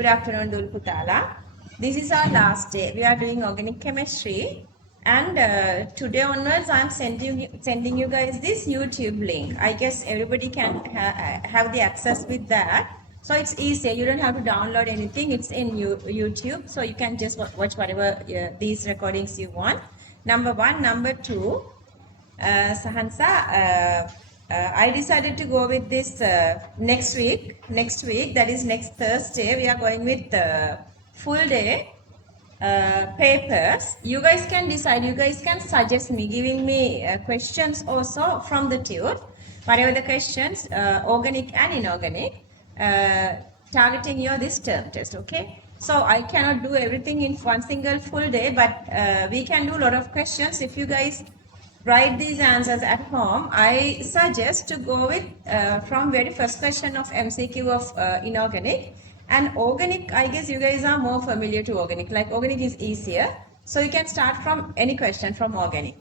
Good afternoon, Dulputala. This is our last day. We are doing organic chemistry, and today onwards, I'm sending you guys this YouTube link. I guess everybody can have the access with that. So it's easy. You don't have to download anything. It's in YouTube, so you can just watch whatever these recordings you want. Number one, number two. Sahansa, I decided to go with this next week. Next week, that is next Thursday, we are going with full day papers. You guys can decide. You guys can suggest me, giving me questions also from the tute. Whatever the questions, organic and inorganic, targeting your this term test. Okay. So I cannot do everything in one single full day, but we can do a lot of questions if you guys write these answers at home. I suggest to go with from very first question of MCQ of inorganic and organic. I guess you guys are more familiar to organic. Like organic is easier, so you can start from any question from organic.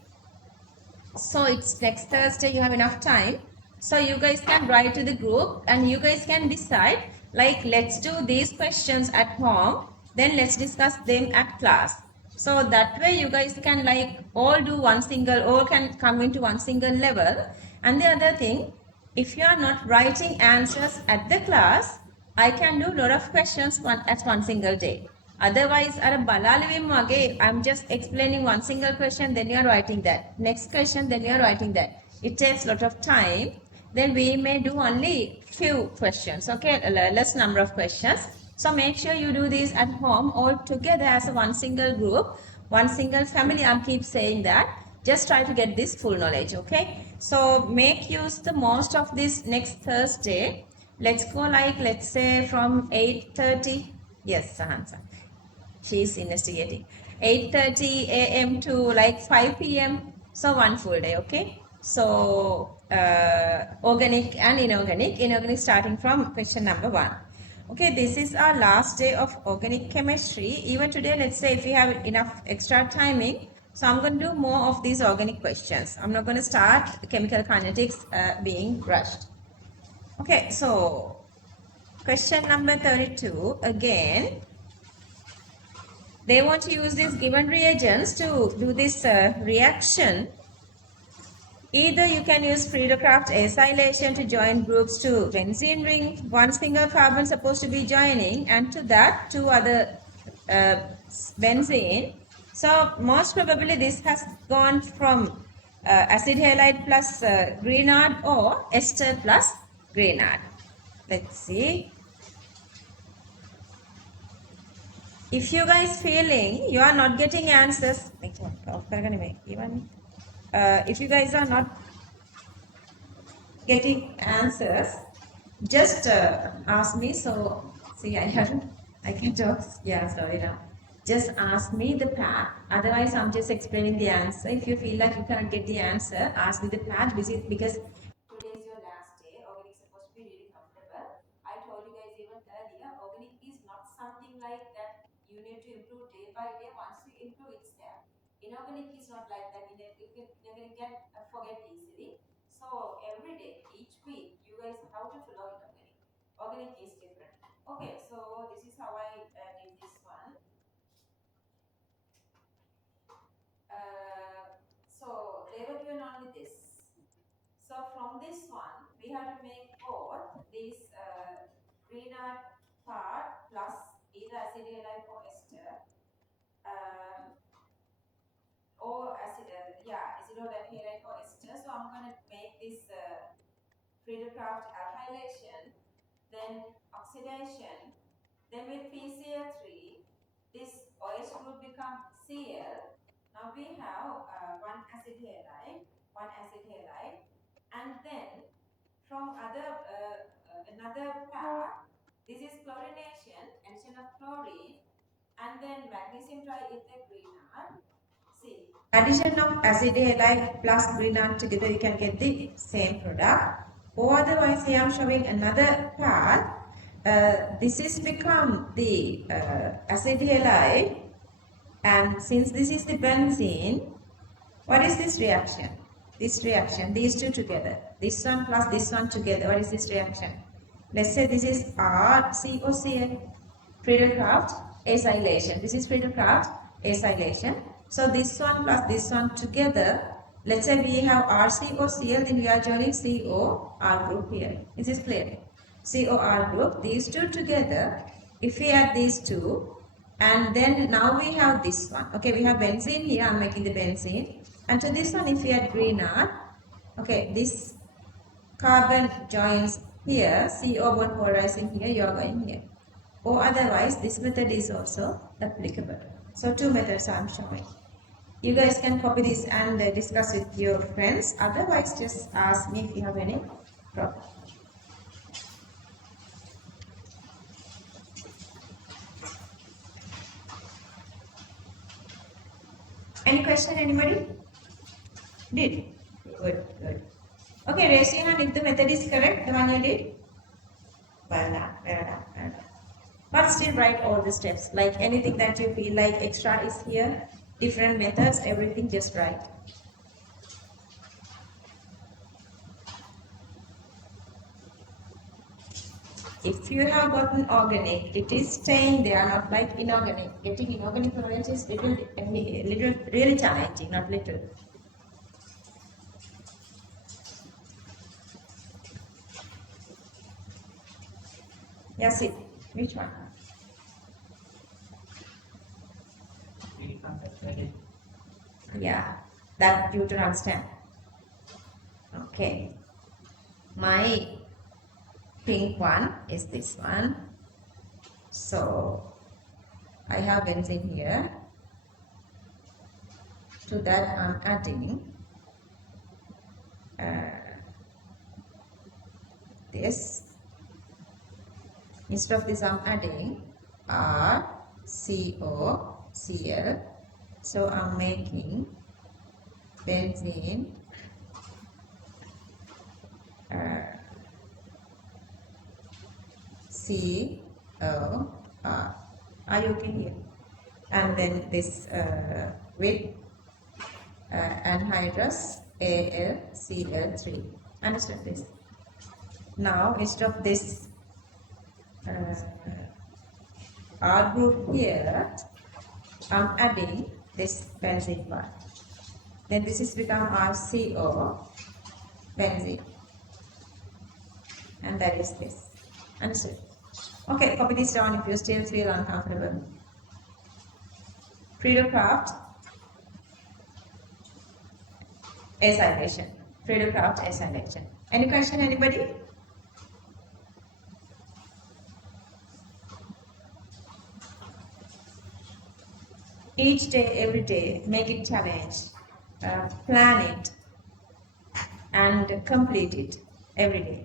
So it's next Thursday. You have enough time, so you guys can write to the group and you guys can decide. Like let's do these questions at home, then let's discuss them at class. So that way you guys can like all do one single, all can come into one single level. And the other thing, if you are not writing answers at the class, I can do a lot of questions at one single day. Otherwise, I'm just explaining one single question, then you are writing that. Next question, then you are writing that. It takes a lot of time. Then we may do only few questions, okay, less number of questions. So make sure you do these at home all together as a one single group, one single family. I keep saying that. Just try to get this full knowledge, okay? So make use the most of this next Thursday. Let's go like, let's say from 8:30. Yes, Sahansa. She is investigating. 8:30 a.m. to like 5 p.m. So one full day, okay? So organic and inorganic. Inorganic starting from question number 1. Okay, this is our last day of organic chemistry. Even today, let's say if we have enough extra timing, so I'm going to do more of these organic questions. I'm not going to start chemical kinetics being rushed. Okay, so question number 32 again. They want to use these given reagents to do this reaction. Either you can use Friedel-Crafts acylation to join groups to benzene ring, one single carbon supposed to be joining, and to that two other benzene. So most probably this has gone from acid halide plus Grignard or ester plus Grignard. Let's see. If you guys feeling you are not getting answers, if you guys are not getting answers, just ask me. So see, I can talk. Yeah, sorry now. Just ask me the path. Otherwise, I'm just explaining the answer. If you feel like you cannot get the answer, ask me the path. Because today is your last day. Organic is supposed to be really comfortable. I told you guys even earlier, organic is not something like that you need to improve day by day. Once you improve, it's there. Inorganic is not like that. Inorganic can forget easily. So every day, each week, you guys how to follow inorganic. Organic is different. Okay, so this is how I did this one. So they were given only this. So from this one, we have to make both this Grignard part plus either acid halide or ester, or acetaldehyde halide or ester. So I'm going to make this Friedel-Crafts alkylation, then oxidation, then with PCl3, this OH group becomes Cl. Now we have one acid halide, and then from another path, this is chlorination, addition of chlorine, and then magnesium triethyl Grignard. See, addition of acid halide plus Grignard together, you can get the same product. Or otherwise, here I'm showing another path. This is become the acid halide, and since this is the benzene, what is this reaction? This reaction, these two together, this one plus this one together, what is this reaction? Let's say this is RCOCl. Friedel-Crafts acylation. This is Friedel-Crafts acylation. So this one plus this one together, let's say we have RCOCl, then we are joining COR group here. Is this clear? COR group, these two together, if we add these two, and then now we have this one. Okay, we have benzene here, I'm making the benzene. And to this one, if we add green R, okay, this carbon joins here, CO bond polarizing here, you are going here. Or otherwise, this method is also applicable. So two methods I am showing. You guys can copy this and discuss with your friends. Otherwise, just ask me if you have any problem. Any question, anybody? Did? Good, good. Okay, raise your hand if the method is correct, the one you did. Well done, well done, well done. But still write all the steps. Like anything that you feel like extra is here, different methods, everything just write. If you have gotten organic, it is staying there, not like inorganic. Getting inorganic knowledge is little, really challenging, not little. Yes, it. Which one? Yeah, that you don't understand. Okay. My pink one is this one. So I have benzene here. To that I'm adding this. Instead of this I'm adding RCOCl. So I'm making benzene COR. Are you okay here? And then this with anhydrous AlCl3. Understand this? Now instead of this R group here, I'm adding this benzene one. Then this is become RCO benzene. And that is this. Understood? Okay, copy this down if you still feel uncomfortable. Friedel-Crafts acylation. Friedel-Crafts acylation. Any question, anybody? Each day, every day, make it challenge. Plan it and complete it every day.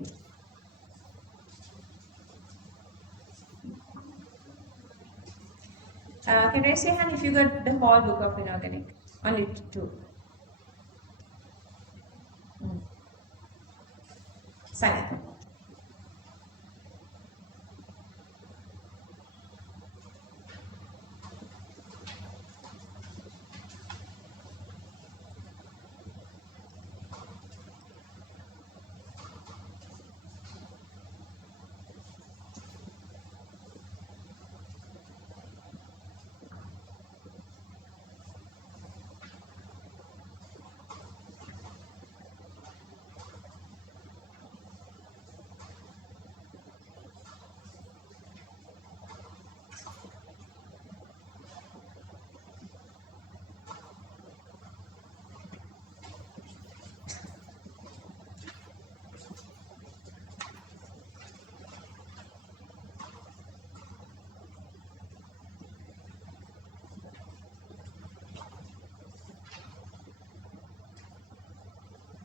Can you raise your hand if you got the whole book of inorganic? Only two. Silent.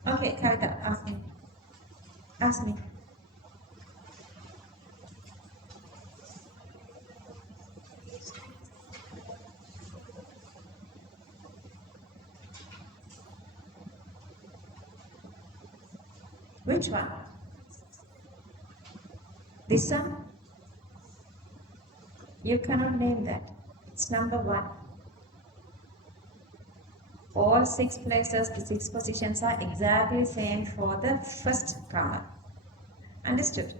Okay, Kavita, ask me. Ask me. Which one? This one? You cannot name that. It's number one. All 6 places, the 6 positions are exactly same for the first comer. Understood?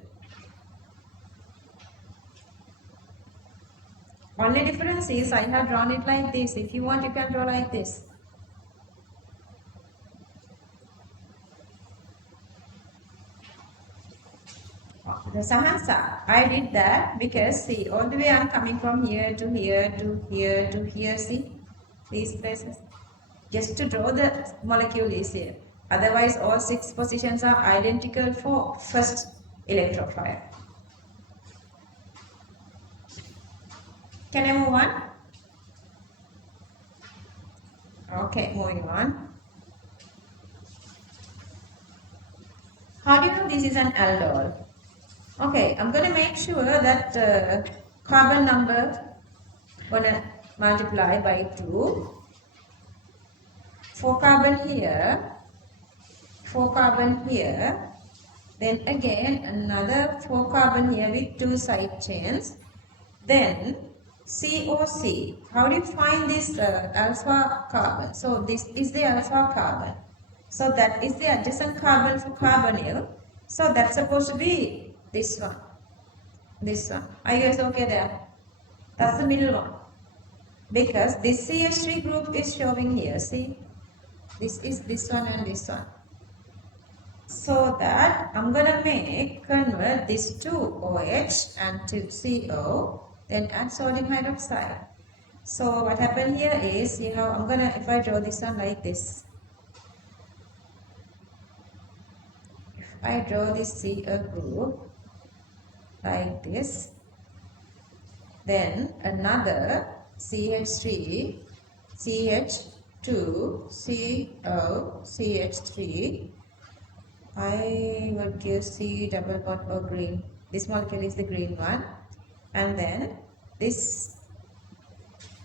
Only difference is I have drawn it like this. If you want, you can draw like this. The Sahansa, I did that because see, all the way I'm coming from here to here to here to here, see these places. Just to draw the molecule is here. Otherwise, all 6 positions are identical for first electrophile. Can I move on? Okay, moving on. How do you know this is an aldol? Okay, I'm going to make sure that carbon number gonna multiply by 2. 4 carbon here, 4 carbon here, then again another 4 carbon here with 2 side chains. Then COC. How do you find this alpha carbon? So this is the alpha carbon. So that is the adjacent carbon for carbonyl. So that's supposed to be this one. This one. Are you guys okay there? That's the middle one. Because this CH3 group is showing here. See? This is this one and this one. So that I'm gonna convert this to OH and to CO, then add sodium hydroxide. So what happened here is, if I draw this one like this, if I draw this CO group like this, then another CH3, CH2, CO, CH3, I would give C double bond or green. This molecule is the green one. And then this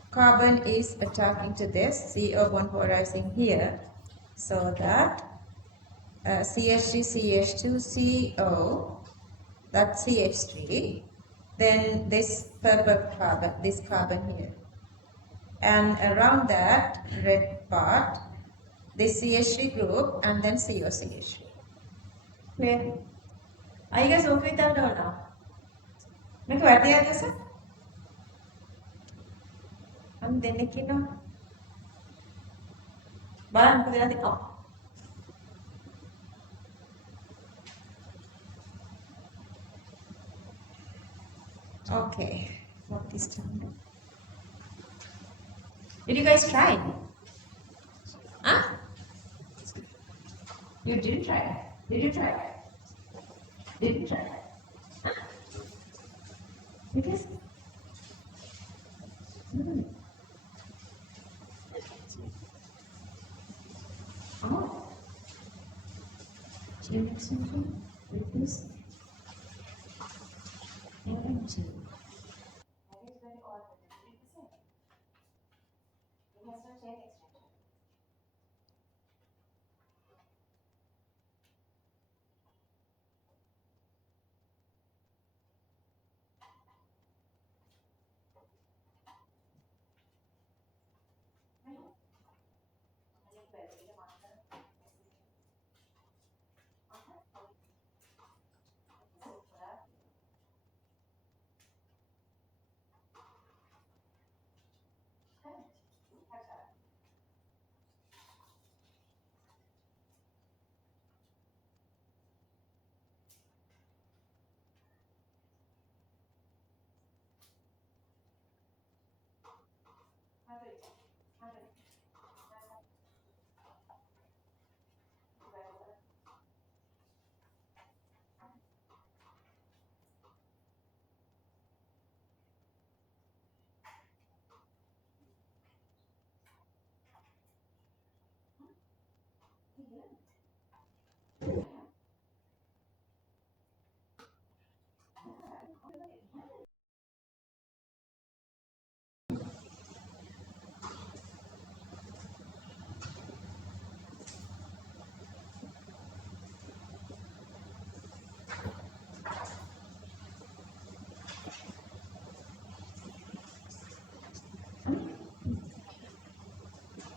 carbon is attacking to this CO bond polarizing here. So that CH3, CH2, CO, that's CH3. Then this purple carbon, this carbon here. And around that red part, this CH3 group and then COCH3. Clear? Are you guys okay with that or not? Make what they are this? I'm denekin no. Balan ko dila dito. Okay. What is time? Did you guys try? Huh? You didn't try. Did you try? Did you try? Huh? Because oh, do you make something with this? And two. That is very odd. It has no chain extension.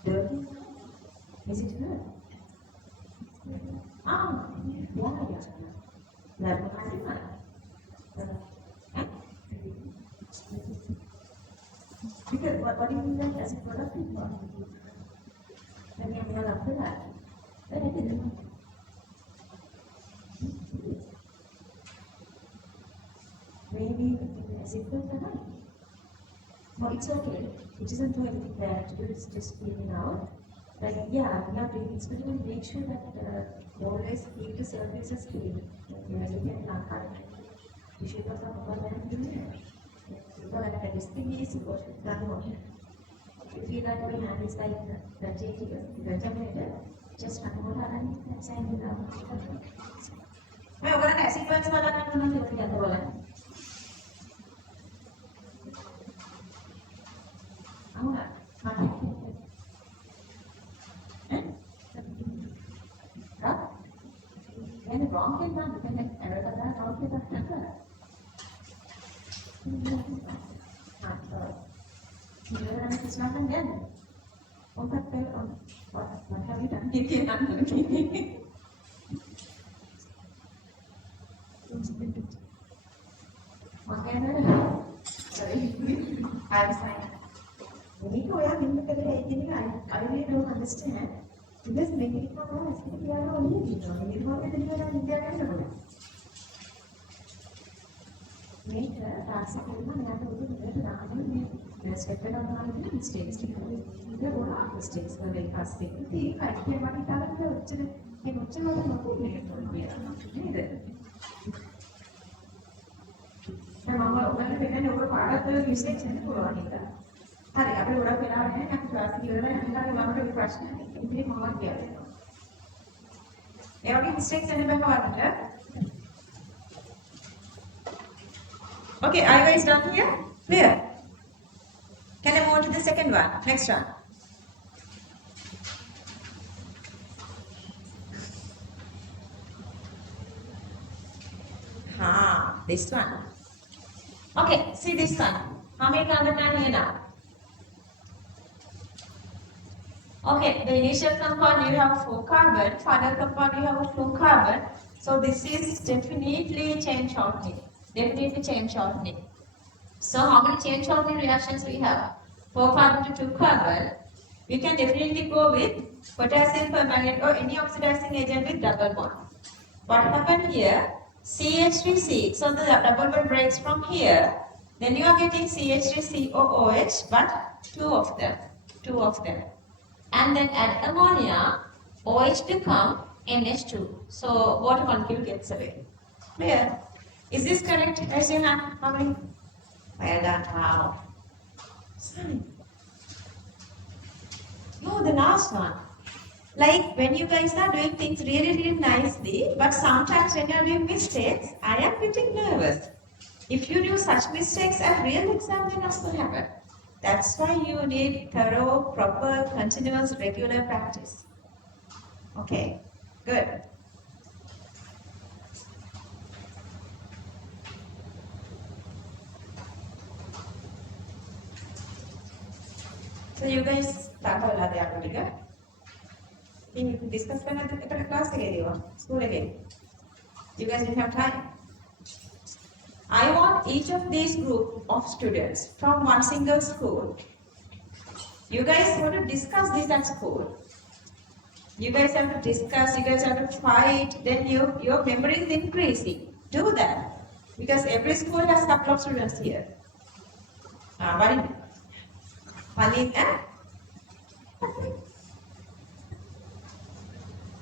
Dirty? Is it good? Ah, yeah, yeah. Level 91. acid product in body. Then you have after that. Then it is. Maybe acid product. No, it's okay. It doesn't do anything bad to do. It's just cleaning out. Like, yeah, we have to experiment, make sure that always keep the surfaces clean. You can not cut it. You should not have a bad doing it. You got a distinct easy wash, nothing on it. If you feel like your hand is like the ventilator, just run over and send it down. मैं अगर ऐसी बात वाला करना नहीं होता क्या बोला? हाँ, हाँ. When the wrong thing done, then the error of that wrong thing done. It's not again. What have you done? You can't do Sorry, I was like, I really don't understand. Because maybe it's not nice. We are all living. We don't have to do it in India. Later, that's a good one. I have to do it. Let's get better on the mistakes. There were mistakes. The very first thing. I came out and told you. He was Mama, when we can over part of the mistakes and the Purana. Hari, I will wrap it out and have to ask you and have a lot of questions. Every mistakes and a okay, are you guys done here? Clear? Can I move to the second one? Next one. This one. Okay, see this one. How many carbon are here now? Okay, the initial compound you have 4 carbon, final compound you have a 4 carbon. So this is definitely chain shortening. Definitely chain shortening. So how many chain shortening reactions we have? 4 carbon to 2 carbon. We can definitely go with potassium permanganate or any oxidizing agent with double bond. What happened here? CH3C. So the double bond breaks from here. Then you are getting CH3COOH, but 2 of them. 2 of them. And then add ammonia, OH become NH2. So water molecule gets away. Clear? Is this correct? Raise your hand. How many? Well done. How? No, the last one. Like when you guys are doing things really, really nicely, but sometimes when you are doing mistakes, I am getting nervous. If you do such mistakes at real exam, then also happen. That's why you need thorough, proper, continuous, regular practice. Okay, good. So you guys start all the activity. You can discuss the class again, school again. You guys didn't have time. I want each of these group of students from one single school. You guys have to discuss this at school. You guys have to discuss, you guys have to fight, then your memory is increasing. Do that. Because every school has a couple of students here.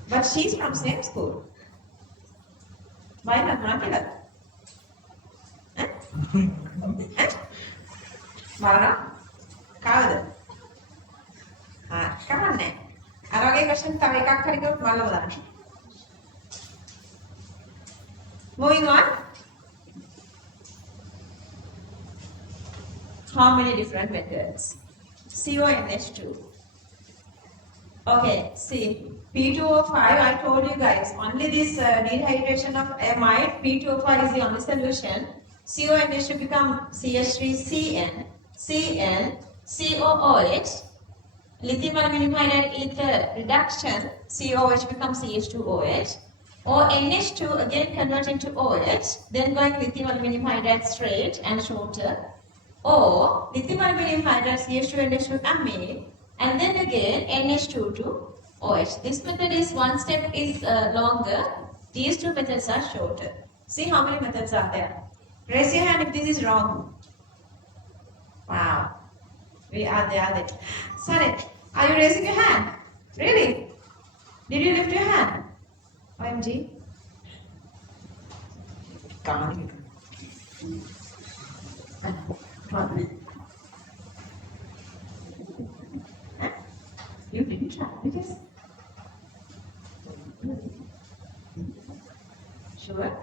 But she's from same school. Why not? Marana? Kawada? Come on then. Arage question tawa ekak hari gawut mala badana. Moving on. How many different methods? CONH2. Okay, see, P2O5, I told you guys, only this dehydration of amide, P2O5 is the only solution. CONH2 become CH3CN, CN, COOH, lithium aluminum hydride ether reduction, COOH becomes CH2OH, or NH2 again convert into OH, then going lithium aluminum hydride straight and shorter, or lithium aluminum hydride CH2 NH2 amine, and then again NH2 to OH. This method is one step is longer. These two methods are shorter. See how many methods are there. Raise your hand if this is wrong. Wow. We are there. Sorry. Are you raising your hand? Really? Did you lift your hand? OMG. Come on. You didn't try because sure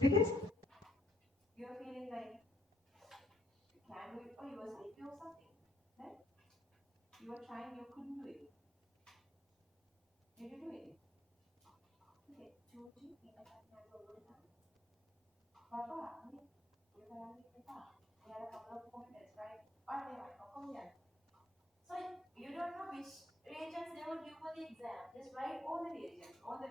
because you're feeling like you can't do it or you were sleepy or something, right? You were trying, you couldn't do it. Did you do it? Okay. Papa, you can only we had a couple of minutes, right? So you don't know which reagents they will give for the exam. Just write all the reagents, all the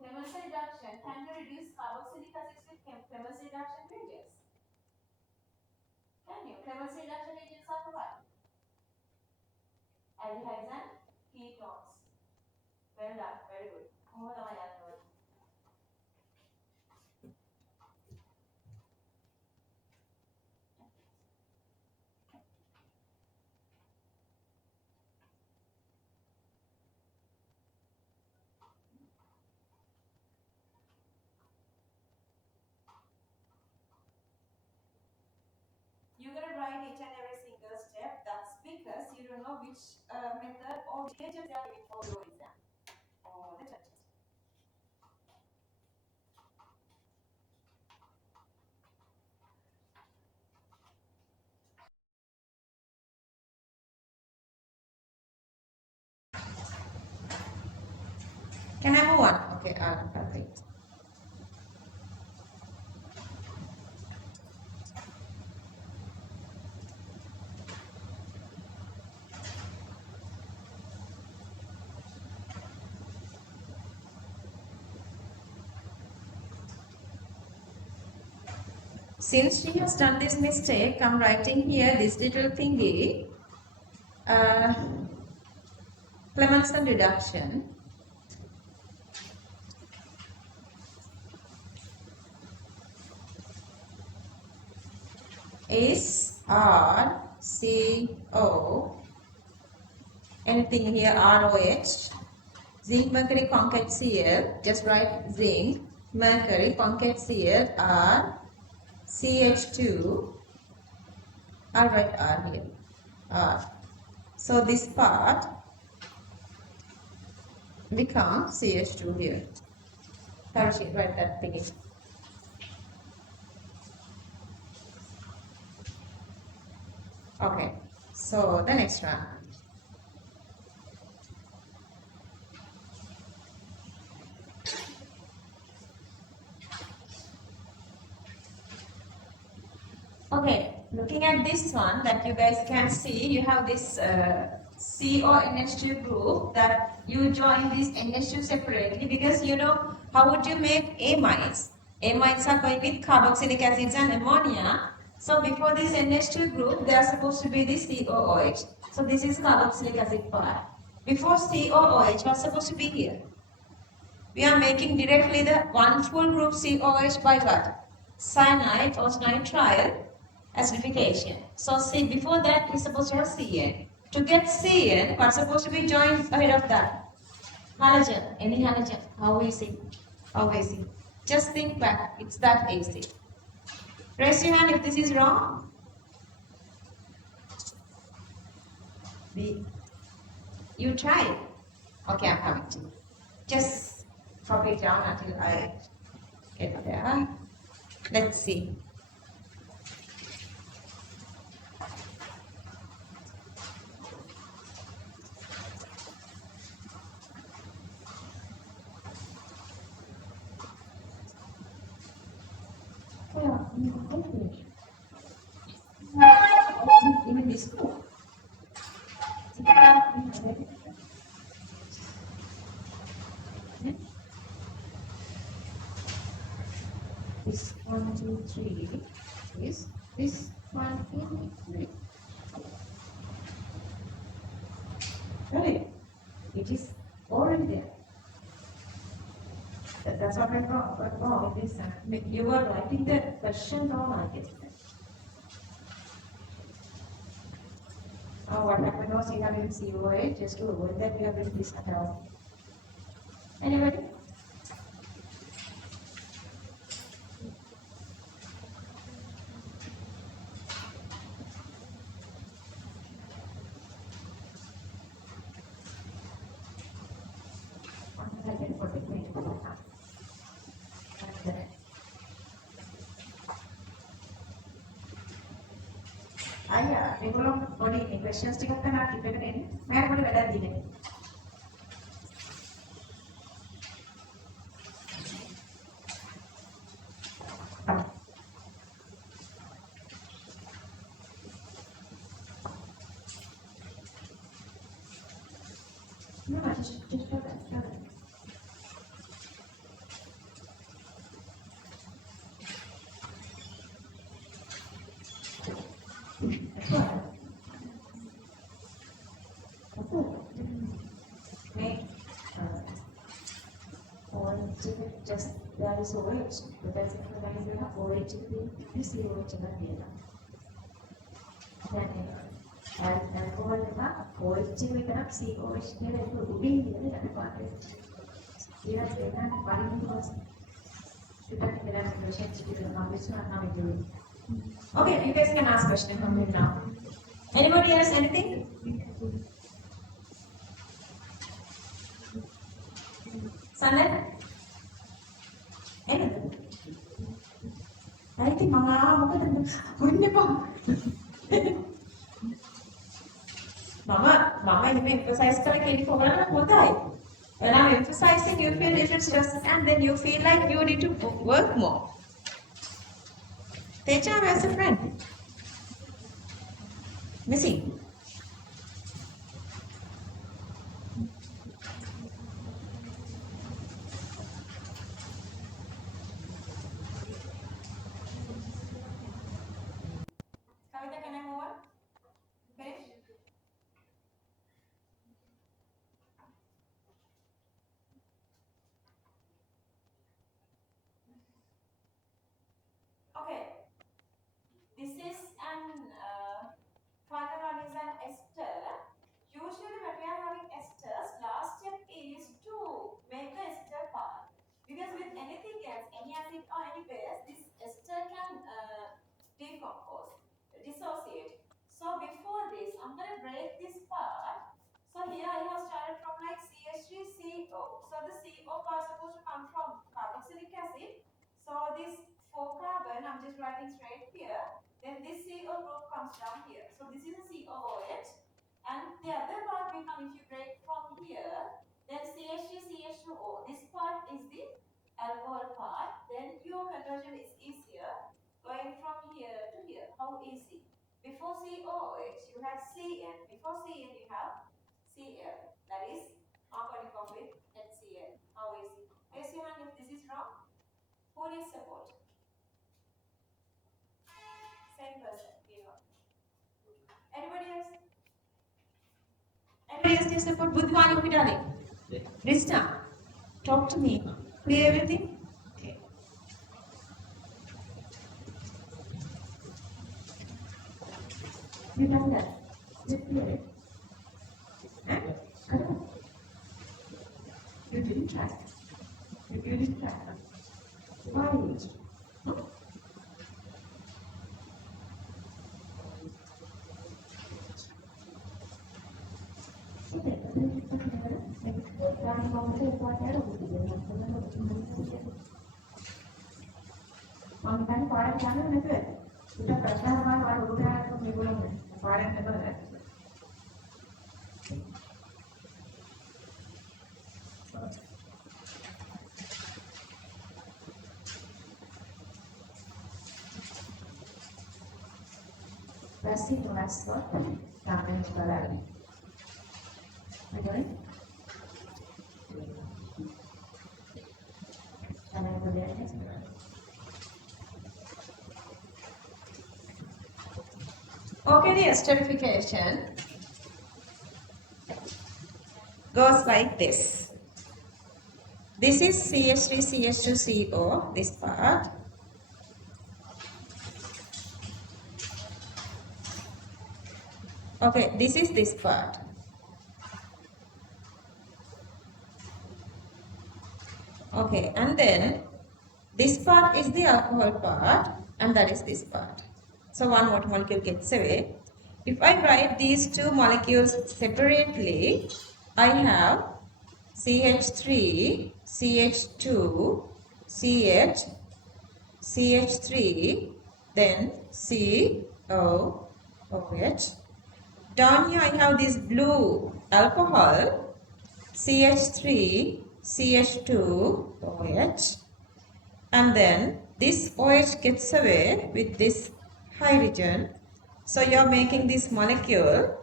Clemency reduction. Can you reduce carboxylic acids with Clemency reduction reagents? Can you? Clemency reduction reagents are what? Aldehydes and ketones. Well done. Very good. You're going to write each and every single step. That's because you don't know which method or reagent they are giving for your exam. Or the judges. Can I move on? Okay, perfect. Since she has done this mistake, I'm writing here this little thingy, Clemenson reduction. Is RCO, anything here ROH, zinc mercury concave Cl, just write zinc mercury concave Cl R CH2, I'll write R here, R. So this part becomes CH2 here. Tarashi, write that thing. Okay, so the next one. Okay, looking at this one that you guys can see, you have this CONH2 group that you join this NH2 separately because you know how would you make amides? Amides are going with carboxylic acids and ammonia. So before this NH2 group, they are supposed to be the COOH. So this is carboxylic acid part. Before COOH was supposed to be here. We are making directly the one full group COH by what? Cyanide or nitrile acidification. So see, before that is supposed to have CN. To get CN, what's supposed to be joined ahead of that? Halogen. Any halogen. How easy? How easy? Just think back. It's that easy. Raise your hand if this is wrong. You try. Okay, I'm coming to you. Just copy it down until I get there. Let's see. Even this. this 1, 2, 3 is this 1, 2, 3. Right? It is already there. That's what went wrong with this. You were writing the question wrong, I guess. What happened was you have written COA, just to avoid that you have written this down. Anybody? අයියා මේගොල්ලෝ පොඩි questions ටිකක් කරලා ටික එකට එන්න. මම පොඩි වැඩක් දිනේ. Just go back. Just that is OH, but that's if you have OH to be this OH and then alcohol OH with an COH here and to be here at the party. Here they have body was to that relationship to the knowledge and how we do it. Okay, you guys can ask questions from me now. Anybody else anything? Sunlight? I think Mama, Mama, you emphasize correctly for when I'm emphasizing, you feel little stress and then you feel like you need to work more. Teja as a friend. Missy. Okay, this is an final one is an ester. Usually when we are having esters, last step is to make the ester part. Because with anything else, any acid or any base, this ester can decompose, dissociate. So before this, I'm going to break this part. So here I have started from like CH3CO. So the CO part is supposed to come from carboxylic acid. So this 4 carbon, I'm just writing straight here. Then this CO group comes down here. So this is a COOH. And the other part will come if you break from here. Then CH3CH2O. This part is the alcohol part. Then your conversion is easier. Going from here to here. How easy? Before COOH, you had CN. Before CN, you have Cl. That is organic with HCl. How easy? Raise your hand if this is wrong. Who needs support? Same person. Anybody else? Anybody else needs support? Buddhivani, okay, darling. Rista, talk to me. Clear everything? Okay. You done that? Is it clear? You didn't try. You didn't try. Why? Makanya paling jangan itu sudah pernah malu udah mingguan paling itu ya. Pasti merasa kangen sekali. Bagaimana? Karena kemudiannya sebenarnya. the esterification goes like this. This is CH3CH2CO, this part. Okay, this is this part. Okay, and then this part is the alcohol part and that is this part. So one water molecule gets away. If I write these two molecules separately, I have CH3, CH2, CH, CH3, then CO, OH. Down here I have this blue alcohol, CH3, CH2, OH. And then this OH gets away with this hydrogen. So you are making this molecule,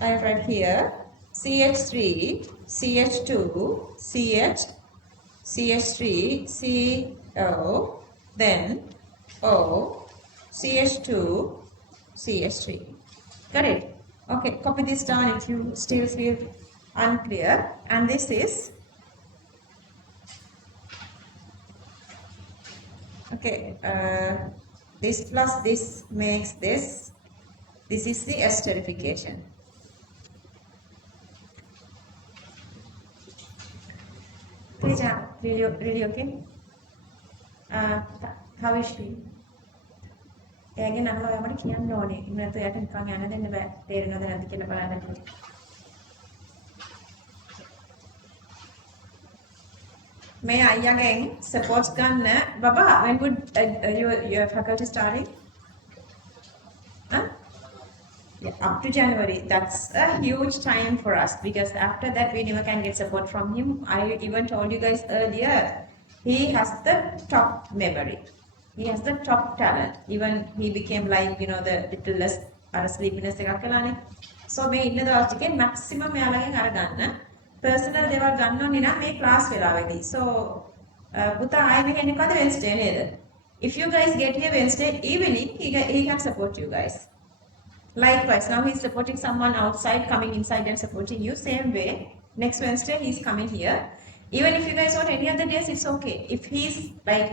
I write here, CH3, CH2, CH, CH3, CO, then O, CH2, CH3. Got it? Okay, copy this down if you still feel unclear. And this is, okay, this plus this makes this. This is the esterification. Teja, really okay? How is she? එයාගෙන් අහලා ඔයා මට කියන්න ඕනේ. එහෙම නැත්නම් එයාට නිකන් යන්න දෙන්න බෑ. තේරෙනවද නැද්ද කියලා බලන්න. මේ අයියාගෙන් සපෝට්ස් ගන්න. බබා, when would your faculty starting? Huh? Yeah, up to January. That's a huge time for us because after that we never can get support from him. I even told you guys earlier, he has the top memory. He has the top talent. Even he became like, you know, the little less sleepiness එකක් කළානේ. So මේ ඉන්න දවස් ටිකේ maximum එයාලගෙන් අරගන්න. Personal දේවල් ගන්න ඕනේ නම් මේ class වෙලාවෙදී. So පුතා ආයෙ මෙහෙ එනකද Wednesday නේද? If you guys get here Wednesday evening, he can support you guys. Likewise, now he's supporting someone outside, coming inside and supporting you. Same way, next Wednesday he's coming here. Even if you guys want any other days, it's okay. If he's like,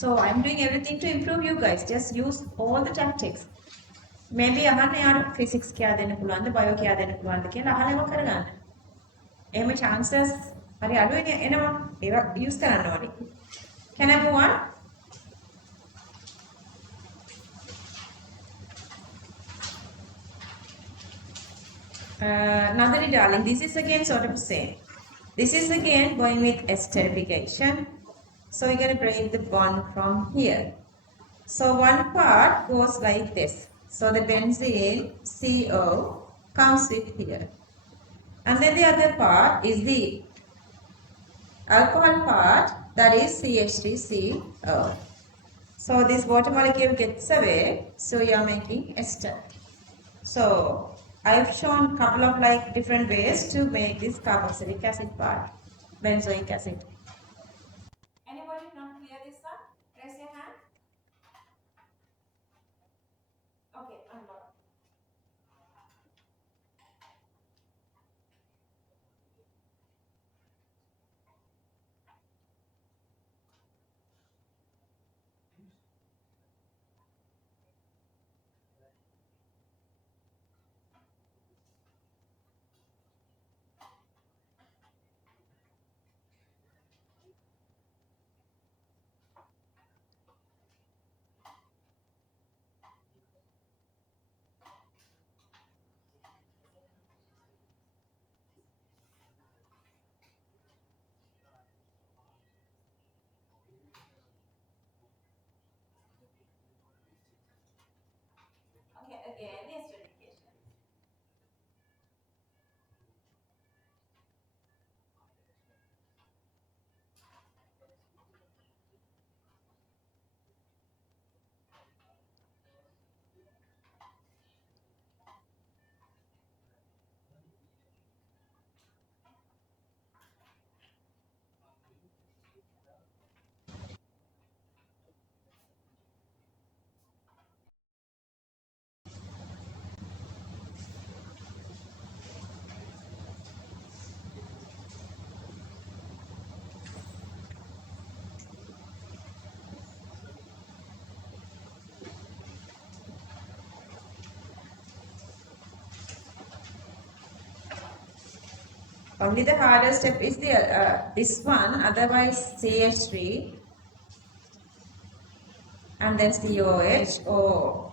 so I'm doing everything to improve you guys. Just use all the tactics. Maybe physics kya dena puluwanda, bio kya dena puluwanda කියලා අහලා ඒවා කරගන්න. එහෙම chances හරි අඩුයි එනවා. ඒවා use කරන්න ඕනේ. Can I move on? Nandini darling, this is again sort of same. This is again going with esterification. So we're going to break the bond from here. So one part goes like this. So the benzene CO comes with here. And then the other part is the alcohol part, that is CH3CO. So this water molecule gets away, so you are making ester. So I've shown a couple of like different ways to make this carboxylic acid part, benzoic acid. Anybody not clear this one? Raise your hand. Okay, unlock. Only the hardest step is the this one. Otherwise, CH3 and then COH or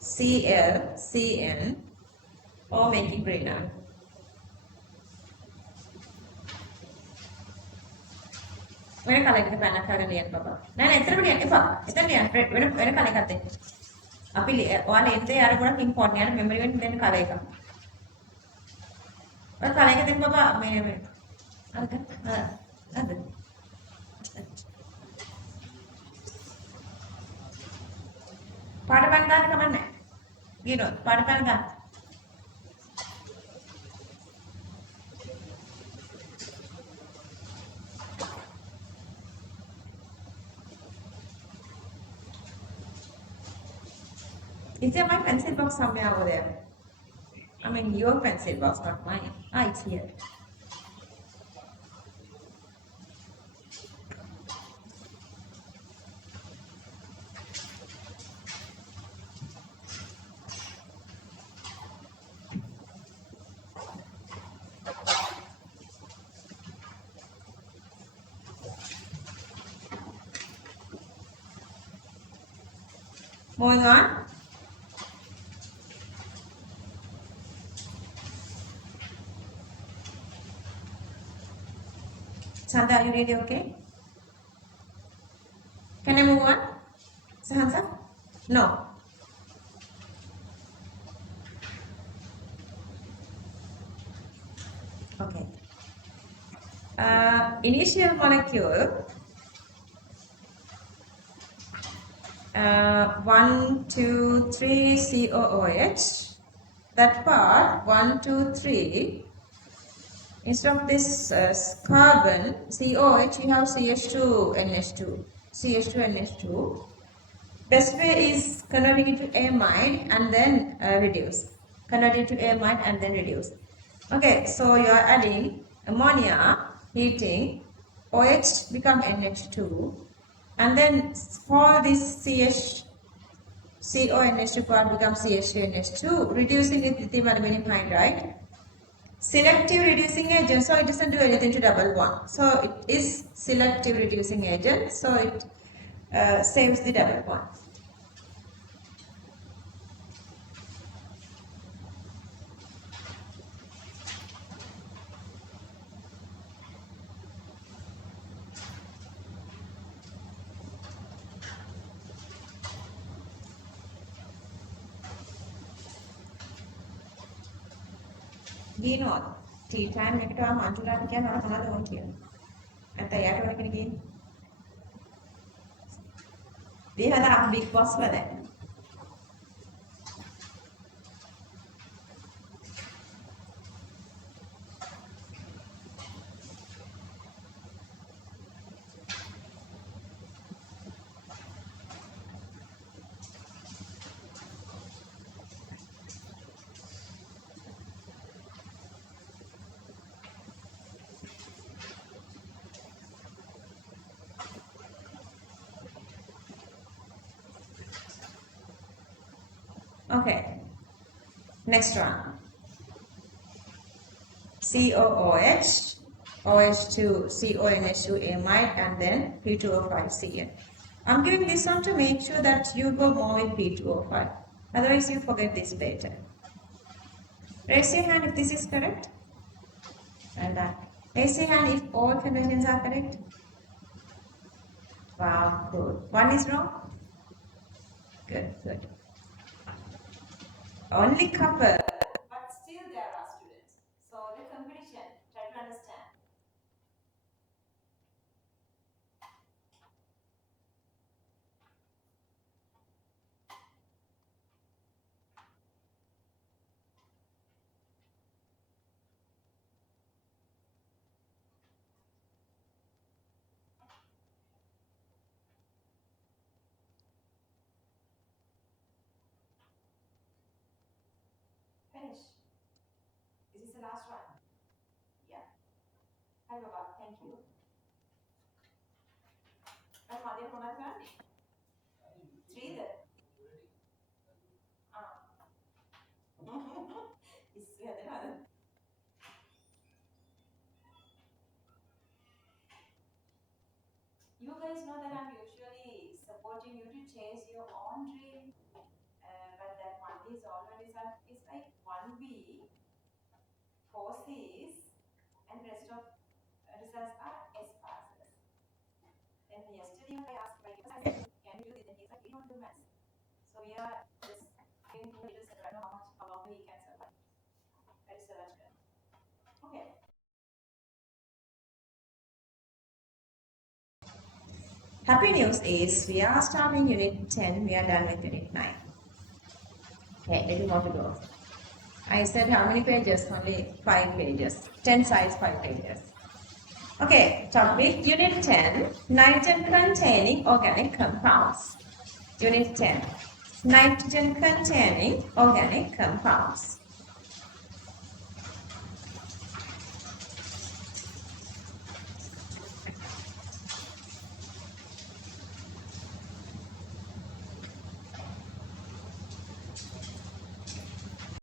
CL, CN or make it greener. වෙන කලයකට පැනක් හරගෙන ලියන්න බබා. නෑ නෑ එතනම ලියන්න එපා. එතන ලියන්න වෙන කලයකට දෙන්න. අපි ඔයාලා එද්දී අර ගොඩක් ඉම්පෝටන්ට් යාර මෙමරි වෙන්න දෙන්න කල එකක්. ඔය කල එක දෙන්න බබා මේ අද අද පාට පැන් ගන්න කමන්නේ. ගිනොත් පාට පැන් ගන්න. Is there my pencil box somewhere over there? I mean your pencil box, not mine. Ah, it's here. Moving on. Santa, are you ready? Okay. Can I move on? Sahansa? No. Okay. Initial molecule 1, 2, 3 COOH. That part 1, 2, 3. Instead of this carbon COH, we have CH2NH2. CH2NH2. Best way is converting it to amide and then reduce. Convert it to amide and then reduce. Okay, so you are adding ammonia, heating, OH become NH2, and then for this CONH2 part becomes CH2NH2, reducing it lithium aluminum hydride. Selective reducing agent, so it doesn't do anything to double bond. So it is selective reducing agent, so it saves the double bond. ගිනොත් tea time එකට ආව මන්ජුලාට කියන අර මොනවද ඕන කියලා. නැත්නම් එයාට ඕන කෙනෙක් ගිහින්. We had a big boss for that. Okay, next one. COOH, OH2, CONH2 amide, and then P2O5Cn. I'm giving this one to make sure that you go more with P2O5. Otherwise, you forget this later. Raise your hand if this is correct. And that. Raise your hand if all conventions are correct. Wow, good. One is wrong? Good, good. Only couple, but still there are students. So the competition, try to understand. Finish. This is the last one. Yeah. Hi, Baba. Thank you. And Madhya Pranadhan? Three there. Ah. Is the other one. we are just going to know how long we can survive. That is the rationale. Okay. Happy news is we are starting unit 10, we are done with unit 9. Okay, little more to go. I said how many pages? Only 5 pages. 10 sides, 5 pages. Okay, topic unit 10, nitrogen containing organic compounds. Unit 10, nitrogen containing organic compounds.